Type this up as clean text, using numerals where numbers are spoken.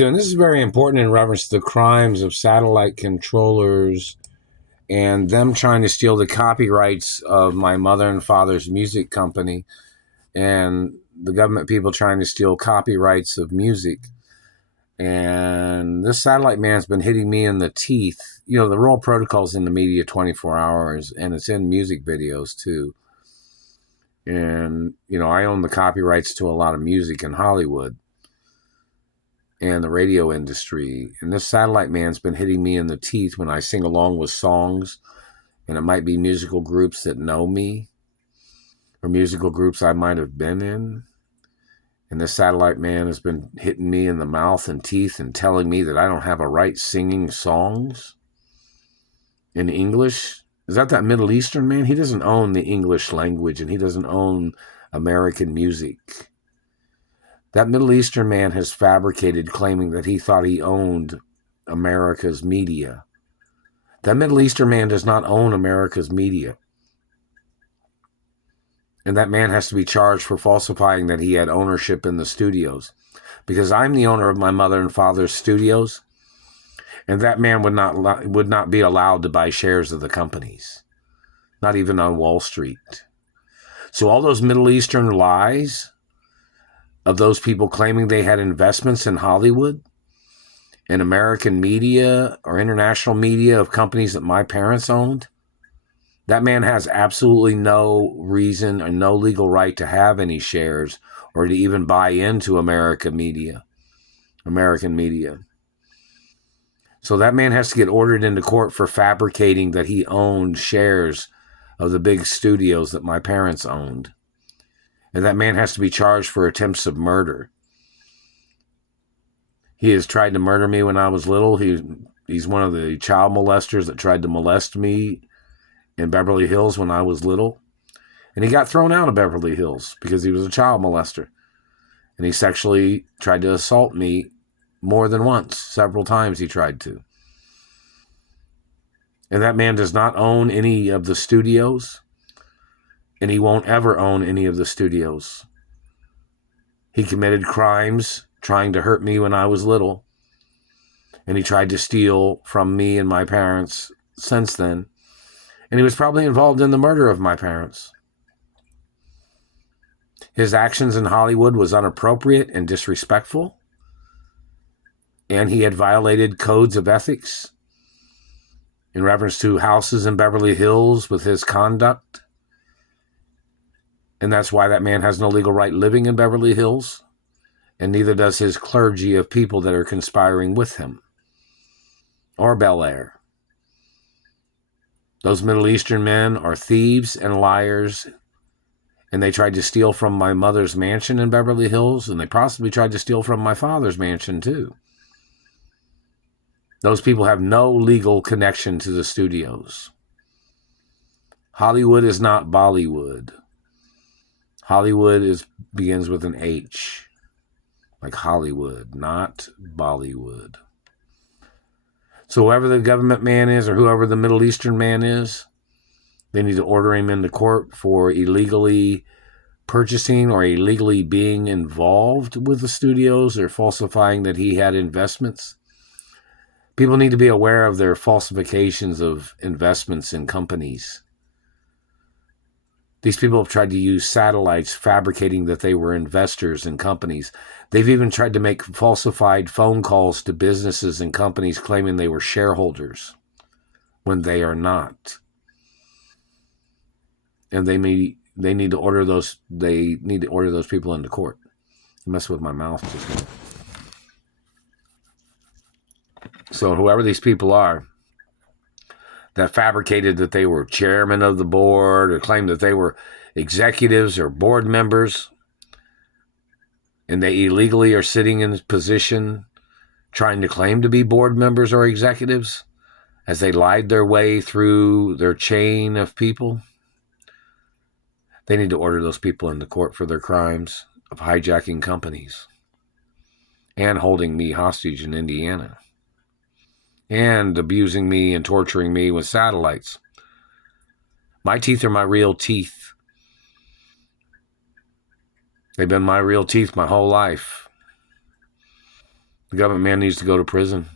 doing. This is very important in reference to the crimes of satellite controllers and them trying to steal the copyrights of my mother and father's music company, and the government people trying to steal copyrights of music. And this satellite man's been hitting me in the teeth. You know, the Royal Protocol's in the media 24 hours, and it's in music videos too. And, you know, I own the copyrights to a lot of music in Hollywood and the radio industry. And this satellite man's been hitting me in the teeth when I sing along with songs, and it might be musical groups that know me or musical groups I might have been in. And this satellite man has been hitting me in the mouth and teeth and telling me that I don't have a right singing songs in English. Is that Middle Eastern man? He doesn't own the English language, and he doesn't own American music. That Middle Eastern man has fabricated, claiming that he thought he owned America's media. That Middle Eastern man does not own America's media. And that man has to be charged for falsifying that he had ownership in the studios. Because I'm the owner of my mother and father's studios, and that man would not be allowed to buy shares of the companies. Not even on Wall Street. So all those Middle Eastern lies of those people claiming they had investments in Hollywood and American media or international media of companies that my parents owned, that man has absolutely no reason and no legal right to have any shares or to even buy into American media. So that man has to get ordered into court for fabricating that he owned shares of the big studios that my parents owned. And that man has to be charged for attempts of murder. He has tried to murder me when I was little. He's one of the child molesters that tried to molest me in Beverly Hills when I was little. And he got thrown out of Beverly Hills because he was a child molester. And he sexually tried to assault me more than once. Several times he tried to. And that man does not own any of the studios. And he won't ever own any of the studios. He committed crimes trying to hurt me when I was little. And he tried to steal from me and my parents since then. And he was probably involved in the murder of my parents. His actions in Hollywood was inappropriate and disrespectful. And he had violated codes of ethics in reference to houses in Beverly Hills with his conduct. And that's why that man has no legal right living in Beverly Hills. And neither does his clergy of people that are conspiring with him. Or Bel Air. Those Middle Eastern men are thieves and liars. And they tried to steal from my mother's mansion in Beverly Hills. And they possibly tried to steal from my father's mansion too. Those people have no legal connection to the studios. Hollywood is not Bollywood. Hollywood begins with an H. Like Hollywood, not Bollywood. So whoever the government man is or whoever the Middle Eastern man is, they need to order him into court for illegally purchasing or illegally being involved with the studios or falsifying that he had investments. People need to be aware of their falsifications of investments in companies. These people have tried to use satellites fabricating that they were investors in companies. They've even tried to make falsified phone calls to businesses and companies claiming they were shareholders when they are not. And they need to order those people into court. I messed with my mouth just now. So whoever these people are that fabricated that they were chairman of the board or claimed that they were executives or board members, and they illegally are sitting in a position trying to claim to be board members or executives as they lied their way through their chain of people, they need to order those people into court for their crimes of hijacking companies and holding me hostage in Indiana and abusing me and torturing me with satellites. My teeth are my real teeth. They've been my real teeth my whole life. The government man needs to go to prison.